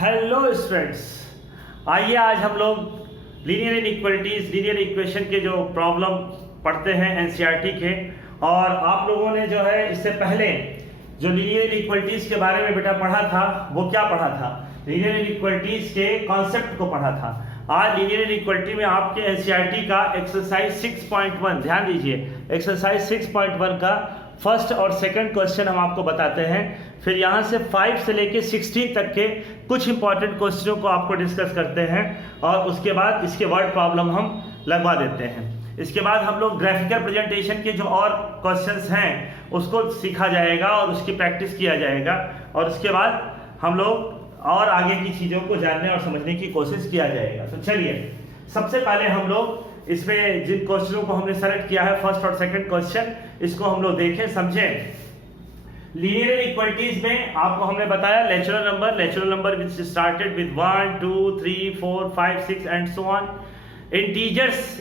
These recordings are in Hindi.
हेलो स्टूडेंट्स, आइए आज हम लोग लीनियर इनइक्वालिटीज, लीनियर इक्वेशन के जो प्रॉब्लम पढ़ते हैं एनसीईआरटी के। और आप लोगों ने जो है इससे पहले जो लीनियर इनइक्वालिटीज के बारे में बेटा पढ़ा था, वो क्या पढ़ा था? लीनियर इनइक्वालिटीज के कॉन्सेप्ट को पढ़ा था। आज लीनियर इनइक्वालिटी में आपके एनसीईआरटी का एक्सरसाइज 6.1, ध्यान दीजिए, एक्सरसाइज 6.1 का फर्स्ट और सेकंड क्वेश्चन हम आपको बताते हैं। फिर यहाँ से 5 से लेके 16 तक के कुछ इंपॉर्टेंट क्वेश्चनों को आपको डिस्कस करते हैं और उसके बाद इसके वर्ड प्रॉब्लम हम लगवा देते हैं। इसके बाद हम लोग ग्राफिकल प्रेजेंटेशन के जो और क्वेश्चंस हैं उसको सीखा जाएगा और उसकी प्रैक्टिस किया जाएगा। और उसके बाद हम लोग और आगे की चीज़ों को जानने और समझने की कोशिश किया जाएगा। तो चलिए, सबसे पहले हम लोग इसमें जिन क्वेश्चनों को हमने सेलेक्ट किया है, फर्स्ट और सेकंड क्वेश्चन, इसको हम लोग देखें, समझें। लीनियर इक्वालिटीज में आपको हमने बताया natural number which started with 1 2 3 4 5 6 and so on. Integers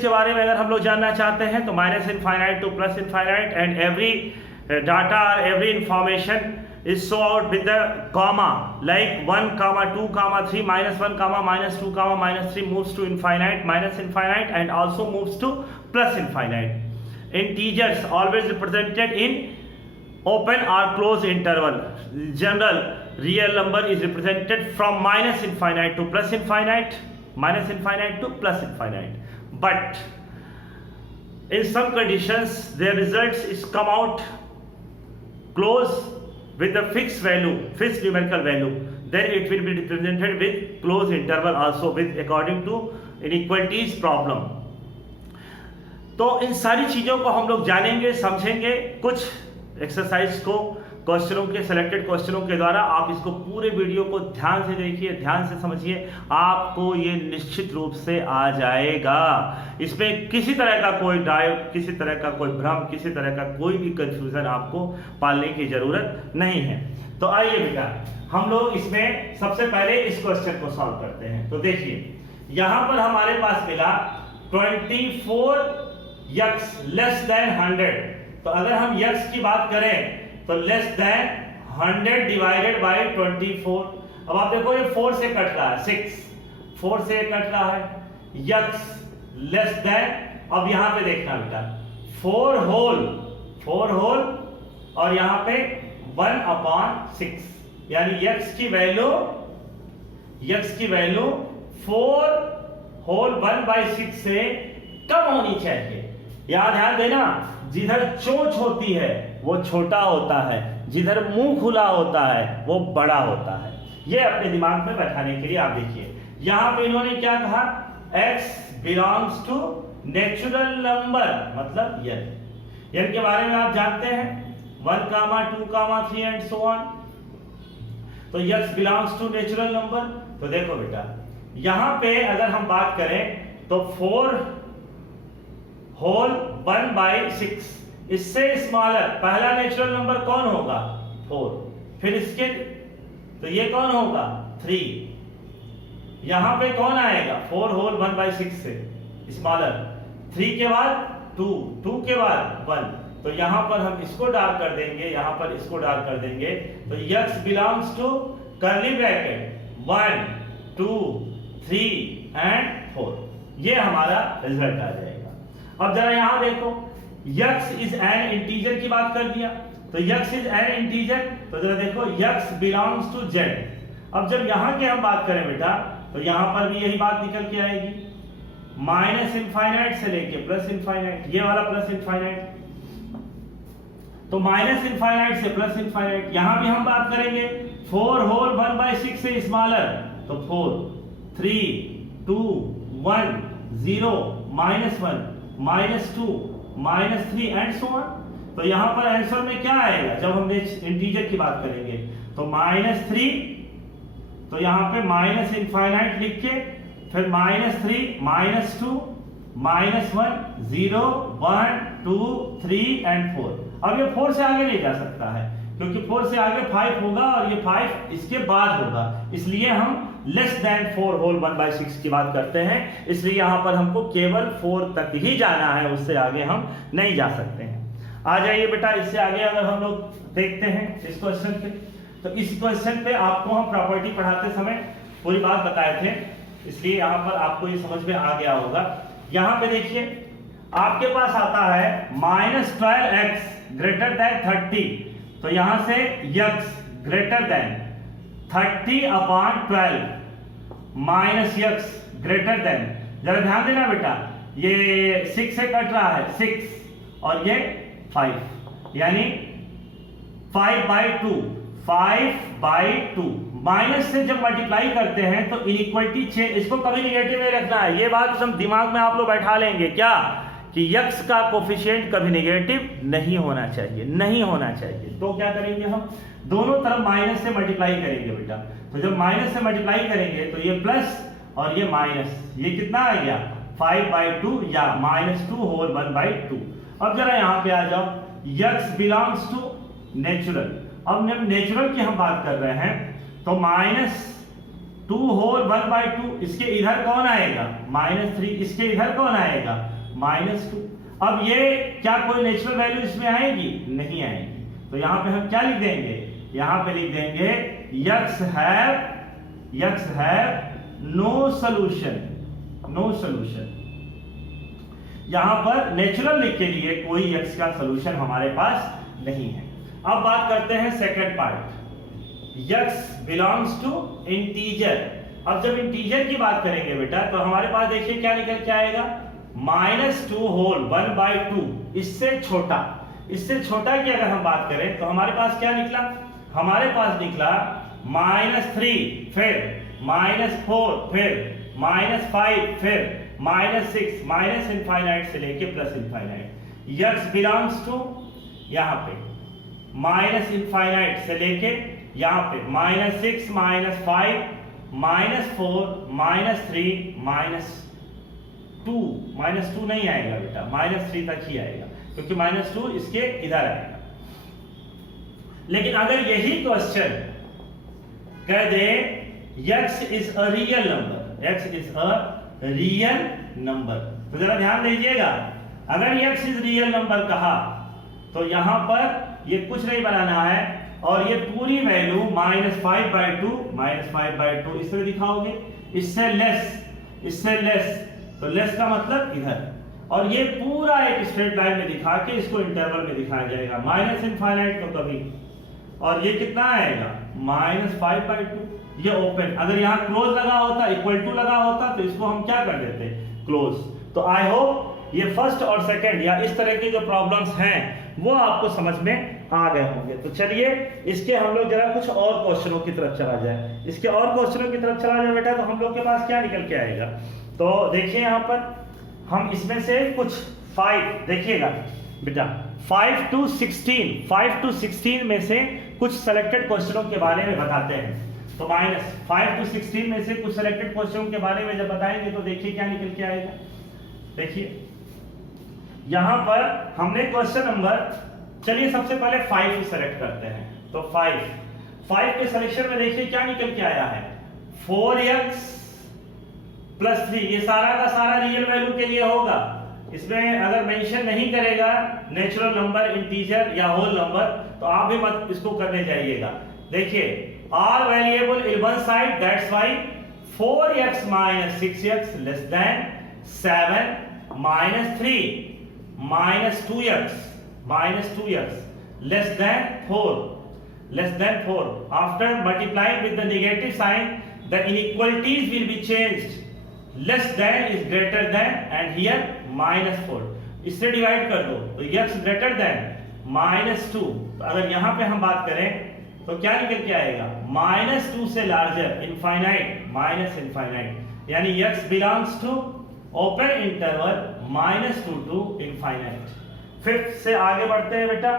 के बारे में अगर हम लोग जानना चाहते हैं तो minus infinite to plus infinite, and every data और every information is so out with the comma, like 1, 2, 3, -1, -2, -3 moves to infinite, minus infinite, and also moves to plus infinite. Integers always represented in open or closed interval. General real number is represented from minus infinite to plus infinite, minus infinite to plus infinite. But in some conditions their results is come out close with the fixed value, fixed numerical value, then it will be represented with closed interval also with according to inequalities problem. तो इन सारी चीज़ों को हम लोग जानेंगे, समझेंगे कुछ एक्सरसाइज को, क्वेश्चनों के सिलेक्टेड क्वेश्चनों के द्वारा। आप इसको पूरे वीडियो को ध्यान से देखिए, ध्यान से समझिए, आपको ये निश्चित रूप से आ जाएगा। इसमें किसी तरह का कोई डाउट, किसी तरह का कोई भ्रम, किसी तरह का कोई भी कंफ्यूजन आपको पालने की जरूरत नहीं है। तो आइए बेटा, हम लोग इसमें सबसे पहले इस क्वेश्चन को सॉल्व करते हैं। तो देखिए, यहां पर हमारे पास मिला 24x लेस देन 100। तो अगर हम x की बात करें तो लेस देन 100 डिवाइडेड बाय 24। अब आप देखो ये 4 से कट रहा है, 6 4 से कट रहा है, x लेस देन, अब यहां पे देखना बेटा, 4 होल और यहां पे 1/6, यानी x की वैल्यू 4 होल 1/6 से कम होनी चाहिए। यहां ध्यान देना, जिधर चोंच होती है वो छोटा होता है, जिधर मुंह खुला होता है वो बड़ा होता है। ये अपने दिमाग में बैठाने के लिए आप देखिए, यहां पे इन्होंने क्या कहा, x belongs to natural number, मतलब n के बारे में आप जानते हैं, 1, 2, 3 एंड सो ऑन। तो x belongs to natural number. तो देखो बेटा, यहां पे अगर हम बात करें तो 4 होल 1/6, इससे स्मॉलर पहला नेचुरल नंबर कौन होगा, 4। फिर इसके तो ये कौन होगा, 3। यहां पे कौन आएगा, 4 होल 1/6 से स्मॉलर, 3 के बाद 2 के बाद 1। तो यहां पर हम इसको डार्क कर देंगे, यहां पर इसको डार्क कर देंगे। तो x belongs to curly bracket 1 2 3 and 4। ये हमारा रिजल्ट आ जाएगा। अब जरा यहां देखो, x इज एन इंटीजर की बात कर दिया, तो x इज एन इंटीजर। तो जरा देखो, x बिलोंग्स टू z। अब जब यहां की हम बात करें बेटा, तो यहां पर भी यही बात निकल के आएगी, माइनस इनफाइनाइट से लेके प्लस इनफाइनाइट, ये वाला प्लस इनफाइनाइट। तो माइनस इनफाइनाइट से प्लस इनफाइनाइट, यहां भी हम बात करेंगे 4 होल 1/6 से स्मॉलर, तो 4 3 2 1 0 -1 -2 -3 एंड सो ऑन। तो यहां पर आंसर में क्या आएगा, जब हम इंटीजर की बात करेंगे तो -3, तो यहां पे माइनस इनफाइनाइट लिख के फिर -3 -2 -1 0 1 2 3 एंड 4। अब ये 4 से आगे नहीं जा सकता है, क्योंकि 4 से आगे 5 होगा और ये 5 इसके बाद होगा, इसलिए हम लेस देन 4 होल 1/6 की बात करते हैं। इसलिए यहां पर हमको केवल 4 तक ही जाना है, उससे आगे हम नहीं जा सकते हैं। आ जाइए बेटा, इससे आगे अगर हम लोग देखते हैं इस क्वेश्चन पे, तो इस क्वेश्चन पे आपको हम प्रॉपर्टी पढ़ाते समय पूरी बात बताए थे, इसलिए यहाँ पर आपको ये समझ में आ गया होगा। यहाँ पे देखिए आपके पास आता है -12x ग्रेटर देन 30, तो यहां से x greater then 30/12 minus x greater then, जरा ध्यान देना बेटा, ये 6 से कट रहा है 6 और ये 5, यानी 5/2 माइनस से जब मल्टीप्लाई करते हैं तो इनइक्वालिटी चेंज, इसको कभी निगेटिव नहीं रखना है। ये बात हम दिमाग में आप लोग बैठा लेंगे क्या कि x का कोफिशिएंट कभी नेगेटिव नहीं होना चाहिए, नहीं होना चाहिए। तो क्या करेंगे हम दोनों तरफ माइनस से मल्टीप्लाई करेंगे बेटा। तो जब माइनस से मल्टीप्लाई करेंगे तो ये प्लस और ये माइनस, ये कितना आ गया 5/2 या -2 होल 1/2। अब जरा यहाँ पे आ जाओ, x बिलोंग्स टू नेचुरल। अब जब नेचुरल की हम बात कर रहे हैं तो -2 होल 1/2, इसके इधर कौन आएगा -3, इसके इधर कौन आएगा -2। अब ये क्या कोई नेचुरल वैल्यू इसमें आएगी? नहीं आएगी। तो यहाँ पे हम क्या लिख देंगे, यहाँ पे लिख देंगे x have no solution, no solution. यहाँ पर नेचुरल लिख के लिए कोई x का सॉल्यूशन हमारे पास नहीं है। अब बात करते हैं second part, x belongs to integer. अब जब इंटीजर की बात करेंगे बेटा तो हमारे पास देखिए क्या निकल के आएगा -2 होल 1/2, इससे छोटा, इससे छोटा की अगर हम बात करें तो हमारे पास क्या निकला, हमारे पास निकला -3, फिर -4, फिर -5, फिर -6, माइनस इनफाइनाइट से लेके plus infinite. x belongs to यहाँ पे माइनस इनफाइनाइट से लेके यहाँ पे -6, -5, -4, -3, -2 नहीं आएगा बेटा, -3 तक ही आएगा क्योंकि -2 इसके इधर आएगा। लेकिन अगर यही क्वेश्चन कह दे x is a real number, x is a real number, तो जरा ध्यान दीजिएगा, अगर x इज रियल नंबर कहा तो यहां पर ये कुछ नहीं बनाना है और ये पूरी वैल्यू -5/2 इस तरह दिखाओगे, इससे लेस, तो लेस का मतलब इधर, और ये पूरा एक स्ट्रेट लाइन में दिखा के इसको इंटरवल में दिखाया जाएगा, माइनस इनफाइनाइट तो कभी, और ये कितना आएगा -5/2। ये ओपन, अगर यहाँ क्लोज लगा होता, इक्वल टू लगा होता तो इसको हम क्या कर देते, क्लोज। तो आई होप ये फर्स्ट और सेकंड या इस तरह की जो प्रॉब्लम्स हैं वो आपको समझ में आ गए होंगे। तो चलिए इसके हम लोग जरा कुछ और क्वेश्चनों की तरफ चला जाए, इसके और क्वेश्चनों की तरफ चला जाए बेटा, तो हम लोग के पास क्या निकल के आएगा। तो देखिए यहाँ पर हम इसमें से कुछ 5 देखिएगा बेटा, 5 to 16 में से कुछ सेलेक्टेड क्वेश्चनों के बारे में बताते हैं। तो -5 to 16 में से कुछ सेलेक्टेड क्वेश्चनों के बारे में जब बताएंगे तो देखिए क्या निकल के आएगा। देखिए यहां पर हमने क्वेश्चन नंबर, चलिए सबसे पहले 5 को सेलेक्ट करते हैं। तो 5 के सिलेक्शन में देखिए क्या निकल के आया है 4x + 3, ये सारा का सारा रियल वैल्यू के लिए होगा, इसमें अगर मेंशन नहीं करेगा नेचुरल नंबर, इंटीजर या होल नंबर तो आप भी मत इसको करने जाइएगा। देखिए all variable in one side, that's why 4x - 6x less than 7 - 3 -2x less than 4. After multiplying with the negative sign, the inequalities will be changed. Less than is greater than and here -4. इससे डिवाइड कर दो तो x greater than -2। अगर यहाँ पे हम बात करें तो क्या निकल के आएगा -2 से लार्जर, इनफाइनाइट, माइनस इनफाइनाइट, यानी x belongs to open interval -2 to infinite. Fifth से आगे बढ़ते हैं बेटा,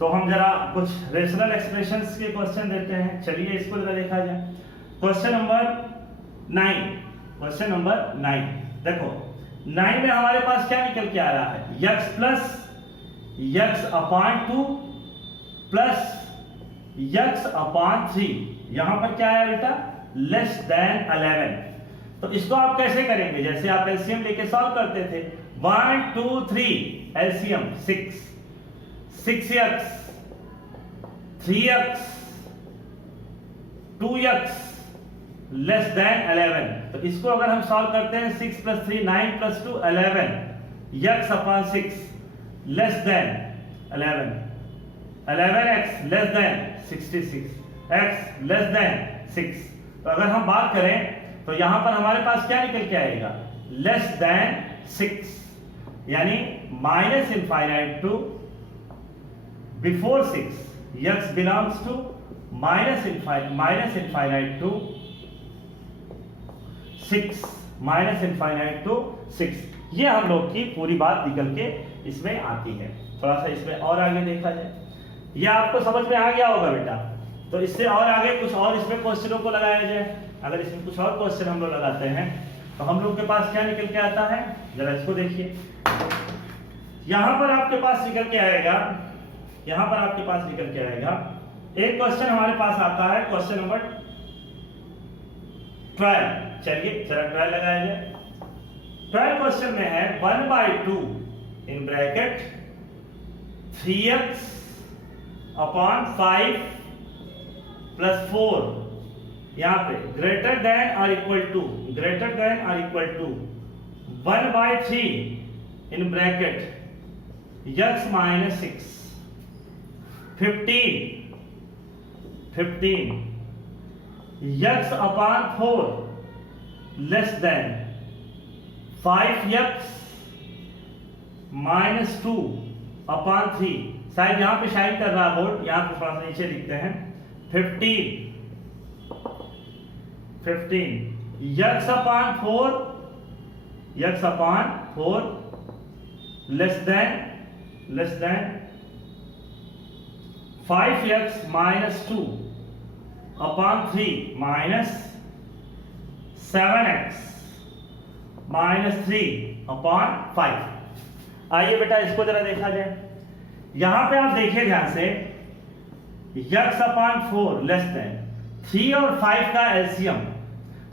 तो हम जरा कुछ रेशनल एक्सप्रेशंस के क्वेश्चन देते हैं। चलिए इसको जरा देखा जाए। क्वेश्चन नंबर 9 देखो 9 में हमारे पास क्या निकल के आ रहा है x + x/2 + x/3, यहां पर क्या है बेटा लेस देन 11। तो इसको आप कैसे करेंगे, जैसे आप एलसीएम लेके सॉल्व करते थे, 1 2 3 LCM 6x 3x 2x less than 11। तो इसको अगर हम सॉल्व करते हैं 6 + 3 9 + 2 11 x upon 6 less than 11 11x less than 66 x less than 6। तो अगर हम बात करें तो यहां पर हमारे पास क्या निकल के आएगा, लेस देन 6, यानी minus infinite to before 6, x belongs to minus infinite to 6, minus infinite to 6। ये हम लोग की पूरी बात निकल के इसमें आती है। थोड़ा सा इसमें और आगे देखा जाए, ये आपको समझ में आ गया होगा बेटा। तो इससे और आगे कुछ और इसमें क्वेश्चनों को लगाया जाए। अगर इसमें कुछ और क्वेश्चन हम लोग लगाते हैं तो हम लोग के पास क्या निकल के आता है, जरा इसको देखिए। यहां पर आपके पास निकल के आएगा, यहां पर आपके पास निकल के आएगा एक क्वेश्चन हमारे पास आता है, क्वेश्चन नंबर 12। चलिए जरा 12 लगाया जाए। 12 क्वेश्चन में है 1/2 इन ब्रैकेट 3x अपॉन 5 + 4, यहां पे ग्रेटर देन और equal to 1/3 in bracket x - 6 15 x upon 4 less than 5x - 2 अपॉन 3। शायद यहां पे शाइन कर रहा है बोर्ड, यहां पे थोड़ा सा नीचे लिखते हैं 15 x upon 4 less than 5x - 2 अपॉन 3 माइनस 7x - 3 अपॉन 5। आइए बेटा इसको जरा देखा जाए। यहां पे आप देखिए ध्यान से, x अपॉन 4 लेस देन 3 और 5 का एलसीएम,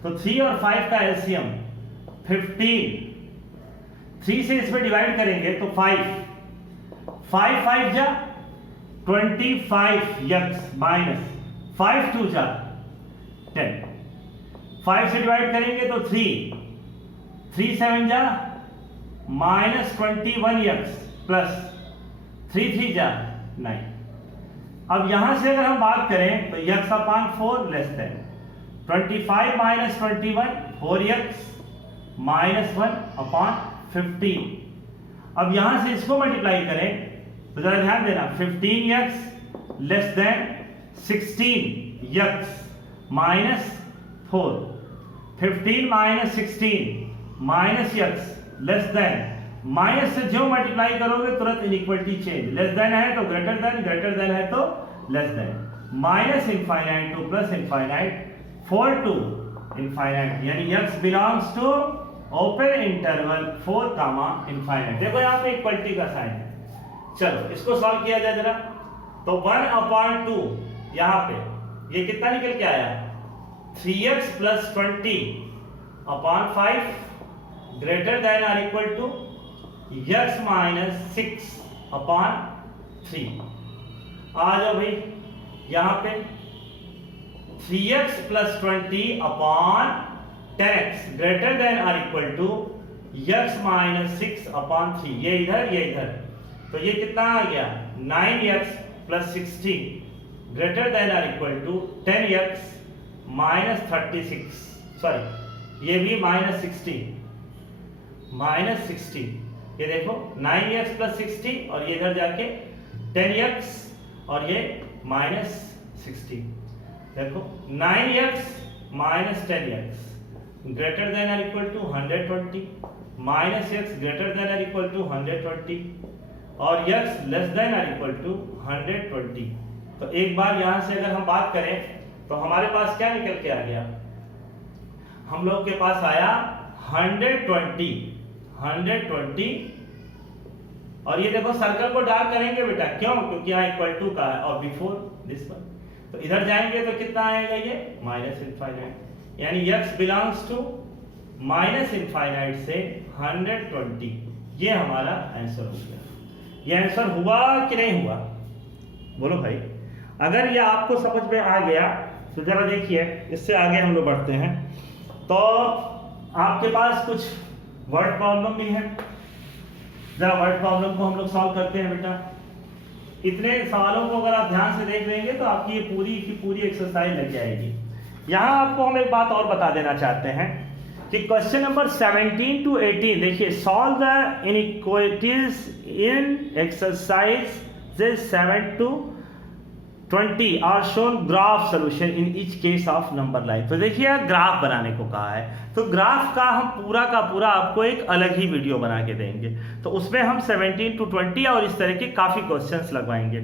तो 3 और 5 का एलसीएम 15, 3 से इसमें डिवाइड करेंगे तो 5 5 जा 25x माइनस 5 2 जा 10, 5 से डिवाइड करेंगे तो 3 7 जा माइनस 21x प्लस 3 3 जा 9। अब यहां से अगर हम बात करें तो x upon 4 less then 25 - 21 4x - 1 upon 15। अब यहां से इसको मल्टीप्लाई करें तो जरा ध्यान देना, 15x less than 16x - 4, 15 - 16 -x less than, minus से जो मल्टीप्लाई करोगे तुरंत इनइक्वालिटी चेंज, लेस देन है तो ग्रेटर देन है तो less than, minus infinite to plus infinite 4 to infinite, यानी x belongs to open interval 4, infinite. देखो यहाँ पे इक्वलिटी का साइन है। चलो इसको सॉल्व किया जाए जरा। तो 1/2 यहाँ पे ये कितना निकल के आया, 3x + 20 अपॉन 5 ग्रेटर देन और इक्वल टू x - 6 अपॉन 3। आ जाओ भाई, यहां पे 3x + 20 upon 10x greater than और इक्वल टू x - 6 अपॉन 3। ये इधर, तो ये कितना आ गया, 9x + 16 ग्रेटर देन और इक्वल टू 10x - 36, सॉरी ये भी -16, ये देखो 9x + 60 और ये इधर जाके 10x और ये -16। देखो 9x - 10x ग्रेटर देन और equal to 120, -x greater than और इक्वल टू 120 और x लेस देन और इक्वल टू 120। तो एक बार यहां से अगर हम बात करें तो हमारे पास क्या निकल के आ गया, हम लोग के पास आया 120 और ये देखो सर्कल को डार्क करेंगे बेटा, क्यों, क्योंकि यहाँ इक्वल टू का है और बिफोर दिस वन। तो इधर जाएंगे तो कितना आएगा, ये -∞, यानी x बिलोंग्स टू -∞ से 120। ये हमारा आंसर हो गया। ये आंसर हुआ कि नहीं हुआ, बोलो भाई। अगर ये आपको समझ में आ गया तो जरा देखिए, इससे आगे हम लोग बढ़ते हैं। तो आपके पास कुछ वर्ड प्रॉब्लम भी है, जरा वर्ड प्रॉब्लम को हम लोग सॉल्व करते हैं बेटा। इतने सवालों को अगर आप ध्यान से देख लेंगे तो आपकी ये पूरी की पूरी एक्सरसाइज लग जाएगी। यहाँ आपको हम एक बात और बता देना चाहते हैं कि क्वेश्चन नंबर 17 to 18 देखिए, solve the inequalities in exercise 7 to 20 are shown graph solution in each case of number line. तो देखिए ग्राफ बनाने को कहा है, तो ग्राफ का हम पूरा का पूरा आपको एक अलग ही वीडियो बना के देंगे। तो उसमें हम 17 to 20 और इस तरह के काफ़ी क्वेश्चंस लगवाएंगे।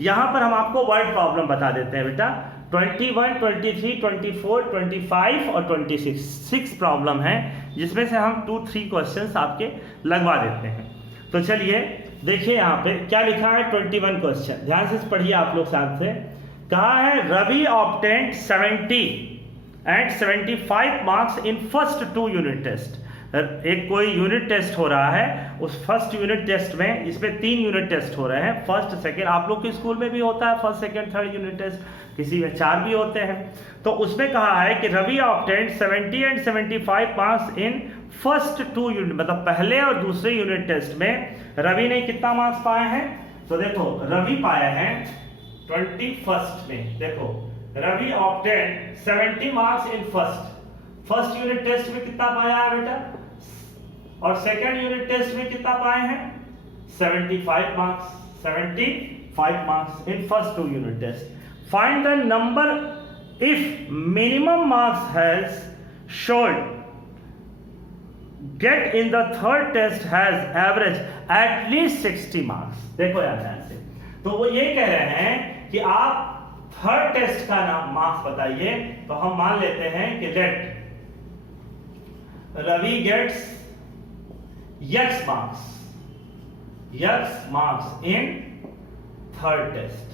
यहाँ पर हम आपको वर्ड प्रॉब्लम बता देते हैं बेटा। 21, 23, 24, 25 और 26 6 प्रॉब्लम है, जिसमें से हम 2-3 क्वेश्चंस आपके लगवा देते हैं। तो चलिए देखिए यहाँ पे क्या लिखा है। 21 क्वेश्चन ध्यान से पढ़िए आप लोग साथ से। कहा है Ravi obtained 70 and 75 marks in first 2 unit test. एक कोई यूनिट टेस्ट हो रहा है, उस फर्स्ट यूनिट टेस्ट में, इसमें 3 यूनिट टेस्ट हो रहे हैं, फर्स्ट सेकेंड। आप लोग के स्कूल में भी होता है first second third unit test, किसी में 4 भी होते हैं। तो उसमें कहा है कि Ravi obtained 70 and 75 marks in first 2 unit, मतलब पहले और दूसरे यूनिट टेस्ट में रवि ने कितना मार्क्स पाए हैं। तो देखो रवि पाया है 21st में, देखो Ravi obtained 70 marks in first unit test में कितना पाया है बेटा, और सेकेंड यूनिट टेस्ट में कितना पाए हैं 75 marks in first 2 unit test. Find the number if minimum marks has should get in the third test has average at least 60 marks. देखो यार ध्यान से, तो वो ये कह रहे हैं कि आप थर्ड टेस्ट का नाम मार्क्स बताइए। तो हम मान लेते हैं कि let Ravi gets x marks in third test.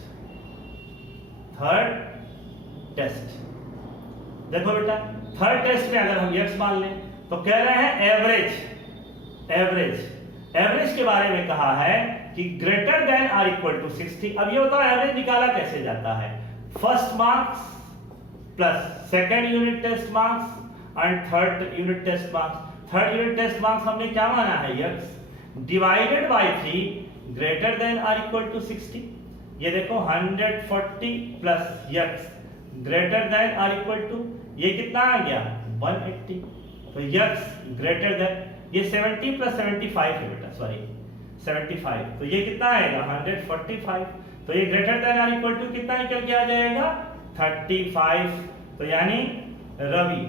देखो बेटा थर्ड टेस्ट में अगर हम x मान लें तो कह रहे हैं एवरेज के बारे में कहा है कि greater than or equal to 60। अब ये बताओ एवरेज निकाला कैसे जाता है, first marks plus second unit test marks and third unit test marks. Third unit test marks हमने क्या माना है x divided by 3 greater than or equal to 60। ये देखो 140 plus x greater than or equal to, ये कितना आ गया 180। तो x ग्रेटर देन, ये 70 प्लस 75 है बेटा, सॉरी 75, तो ये कितना आएगा 145। तो ये greater than or equal to कितना निकल के आ जाएगा 35। तो यानी Ravi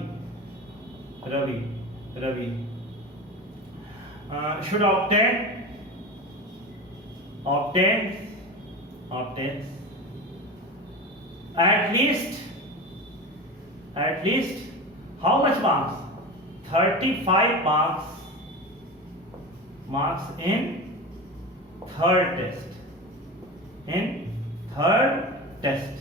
should obtains at least how much marks, 35 marks in third test।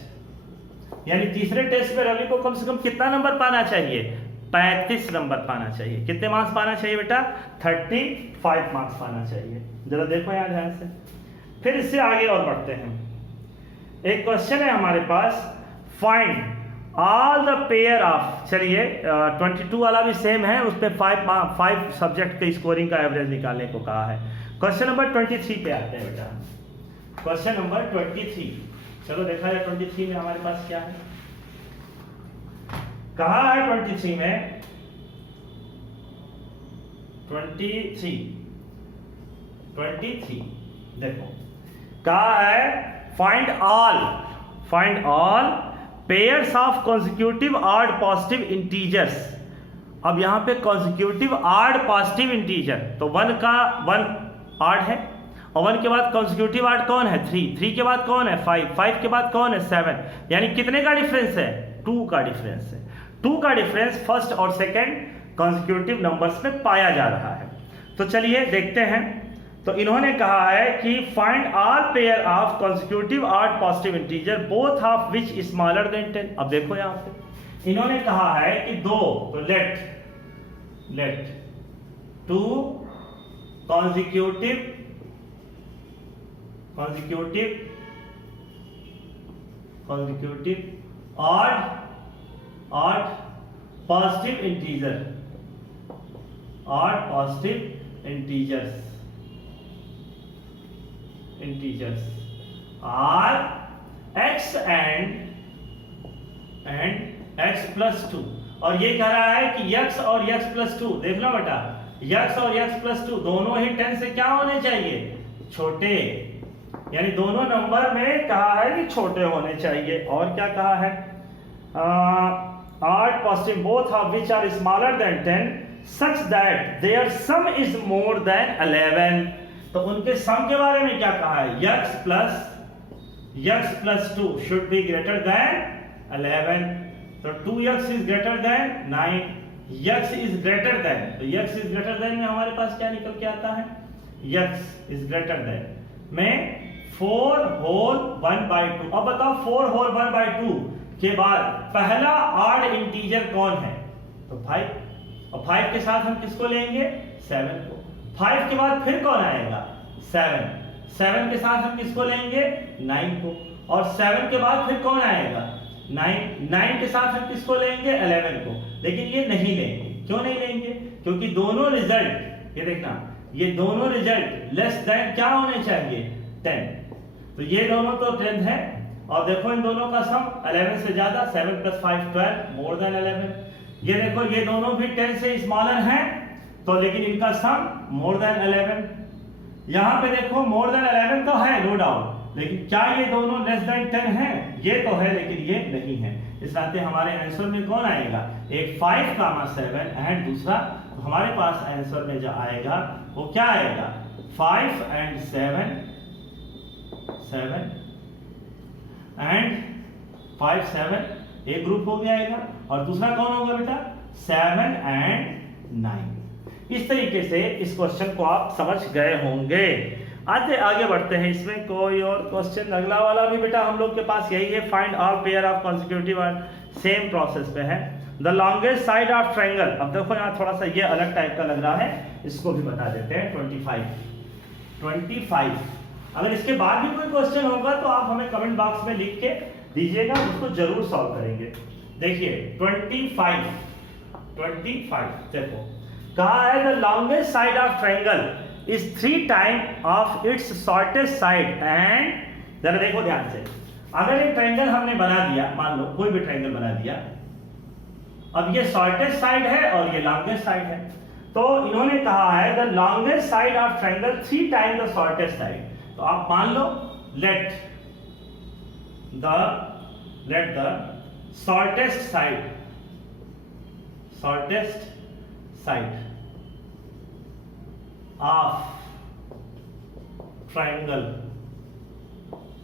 यानी तीसरे टेस्ट में रवि को कम से कम कितना नंबर पाना चाहिए, 35 नंबर पाना चाहिए। कितने मार्क्स पाना चाहिए बेटा, 35 मार्क्स पाना चाहिए। जरा देखो यार ध्यान से, फिर इससे आगे और बढ़ते हैं। एक क्वेश्चन है हमारे पास, find all the pair of, चलिए 22 वाला भी सेम है, उस पर 5 सब्जेक्ट के स्कोरिंग का एवरेज निकालने को कहा है। क्वेश्चन नंबर 23 पे आते हैं बेटा। क्वेश्चन नंबर 23, चलो देखा जाए 23 में हमारे पास क्या है। कहा है 23 में 23 देखो कहा है find all pairs of consecutive odd positive integers. अब यहाँ पे कॉन्जिक्यूटिव ऑड पॉजिटिव इंटीजर, तो 1 ऑड है, और 1 के बाद कॉन्जिक्यूटिव ऑड कौन है 3 के बाद कौन है 5 के बाद कौन है 7, यानी कितने का डिफरेंस है 2 का डिफरेंस है। 2 का डिफरेंस फर्स्ट और सेकंड कॉन्जिक्यूटिव नंबर्स में पाया जा रहा है। तो चलिए देखते हैं। तो इन्होंने कहा है कि find all pair of consecutive odd positive integer both of which smaller than 10। अब देखो यहाँ पे इन्होंने कहा है कि 2, तो let 2 consecutive odd positive integer और positive integers are x and x plus 2। और ये कह रहा है कि x और x प्लस 2, देख लो बेटा, x और x प्लस 2 दोनों ही 10 से क्या होने चाहिए, छोटे। यानी दोनों नंबर में कहा है कि छोटे होने चाहिए। और क्या कहा है, are positive both of which are smaller than 10 such that their sum is more than 11। तो उनके सम के बारे में क्या कहा है, x plus 2 should be greater than 11। तो 2x is greater than 9, x is greater than, तो x इज ग्रेटर देन में हमारे पास क्या निकल के आता है, x इज ग्रेटर देन में 4 होल 1/2। अब बताओ 4 होल 1/2 के बाद पहला ऑड इंटीजर कौन है, तो 5। और 5 के साथ हम किसको लेंगे, 7 को। 5 के बाद फिर कौन आएगा, 7। 7 के साथ हम किसको लेंगे, 9 को। और 7 के बाद फिर कौन आएगा, 9। 9 के साथ हम किसको लेंगे, 11 को। लेकिन ये नहीं लेंगे, क्यों नहीं लेंगे, क्योंकि दोनों रिजल्ट, ये देखना, ये दोनों रिजल्ट लेस देन क्या होने चाहिए, 10। तो ये दोनों तो 10 है। और देखो इन दोनों का सम 11 से ज्यादा, 7 + 5 12 मोर देन 11। ये देखो ये दोनों भी 10 से स्मॉलर हैं, तो लेकिन इनका सम मोर देन 11। यहाँ पे देखो मोर देन 11 तो है नो डाउट, लेकिन क्या ये दोनों लेस देन 10 हैं, ये तो है लेकिन ये नहीं है। इस नाते हमारे आंसर में कौन आएगा, एक 5, 7 एंड दूसरा, तो हमारे पास आंसर में जो आएगा वो क्या आएगा, 5 and 7 एंड 5 7 एक ग्रुप हो गया आएगा। और दूसरा कौन होगा बेटा, 7 and 9। इस तरीके से इस क्वेश्चन को आप समझ गए होंगे। आगे बढ़ते हैं, इसमें कोई और क्वेश्चन, अगला वाला भी बेटा हम लोग के पास यही है, find all pair of consecutive word, same process पे है। The longest side of triangle, अब देखो यहाँ थोड़ा सा ये अलग टाइप का लग रहा है, इसको भी बता देते हैं। 25 अगर इसके बाद भी कोई क्वेश्चन होगा तो आप हमें कमेंट बॉक्स में लिख के दीजिएगा, उसको जरूर सॉल्व करेंगे। देखिए 25 देखो कहा है, the longest side of triangle is 3 time of its shortest side and, जरा देखो ध्यान से, अगर एक ट्रायंगल हमने बना दिया, मान लो कोई भी ट्रायंगल बना दिया, अब ये शॉर्टेस्ट साइड है और ये लॉन्गेस्ट साइड है, तो इन्होंने कहा है the longest side of triangle 3 time the shortest side. तो आप मान लो let the shortest side of triangle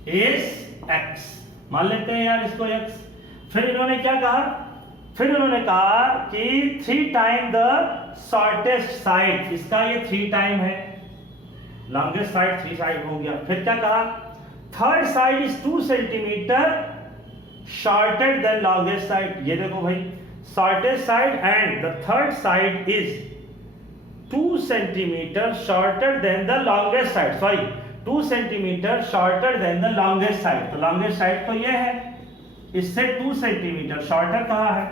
is x, मान लेते हैं यार इसको x। फिर इन्होंने क्या कहा, फिर इन्होंने कहा कि 3 टाइम द शॉर्टेस्ट साइड, इसका ये 3 टाइम है, लॉन्गेस्ट साइड 3 साइड हो गया। फिर क्या कहा, third side is 2 centimetre shorted than longest side. ये देखो भाई, shortest side and the third side is 2 centimetre shorter than the longest side, 2 centimetre shorter than the longest side. तो लॉन्गेस्ट साइड तो ये है, इससे 2 सेंटीमीटर शॉर्टर कहा है।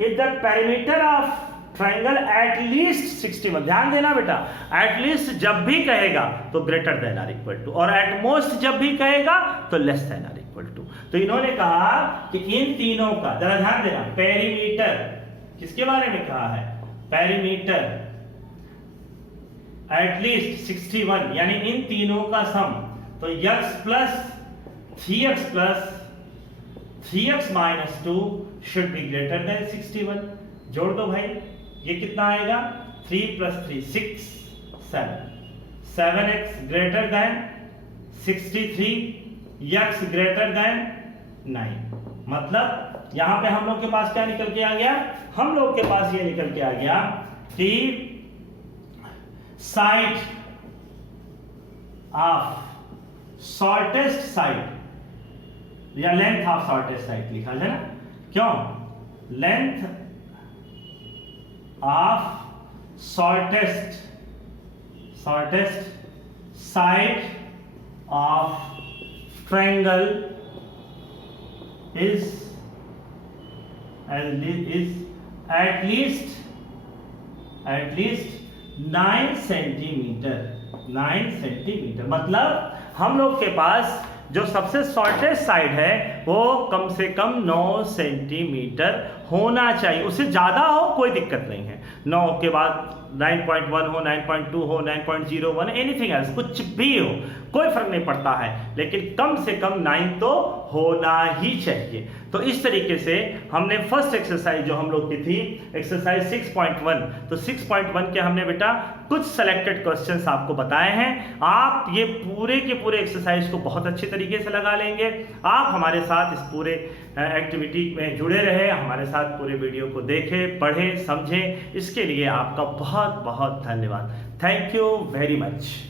If the perimeter of triangle at least 61, ध्यान देना बेटा, एट लीस्ट जब भी कहेगा तो greater than or equal to, और एट मोस्ट जब भी कहेगा तो less than or equal to. तो इन्होंने कहा कि इन तीनों का, जरा ध्यान देना, पेरीमीटर किसके बारे में कहा है, पेरीमीटर एट लीस्ट 61, यानी इन तीनों का सम, तो x plus 3x plus 3x minus 2 should be greater than 61। जोड़ दो भाई, ये कितना आएगा, 3 + 3 6 7, 7x greater than 63, x greater then 9। मतलब यहां पे हम लोग के पास क्या निकल के आ गया, हम लोग के पास ये निकल के आ गया कि साइड ऑफ शॉर्टेस्ट साइड या लेंथ ऑफ शॉर्टेस्ट साइड लिखा है ना, क्यों, length of shortest side of triangle is at least 9 centimetre. 9 centimetre मतलब हम लोग के पास जो सबसे शॉर्टेस्ट साइड है वो कम से कम 9 सेंटीमीटर होना चाहिए। उससे ज़्यादा हो कोई दिक्कत नहीं है, 9 के बाद 9.1 हो, 9.2 हो, 9.01, एनीथिंग एल्स, कुछ भी हो, कोई फर्क नहीं पड़ता है, लेकिन कम से कम 9 तो होना ही चाहिए। तो इस तरीके से हमने फर्स्ट एक्सरसाइज जो हम लोग की थी एक्सरसाइज 6.1, तो 6.1 के हमने बेटा कुछ सेलेक्टेड क्वेश्चंस आपको बताए हैं। आप ये पूरे के पूरे एक्सरसाइज को बहुत अच्छे तरीके से लगा लेंगे। आप हमारे साथ इस पूरे एक्टिविटी में जुड़े रहे, हमारे साथ पूरे वीडियो को देखें, पढ़ें, समझें। इसके लिए आपका बहुत बहुत धन्यवाद। Thank you very much.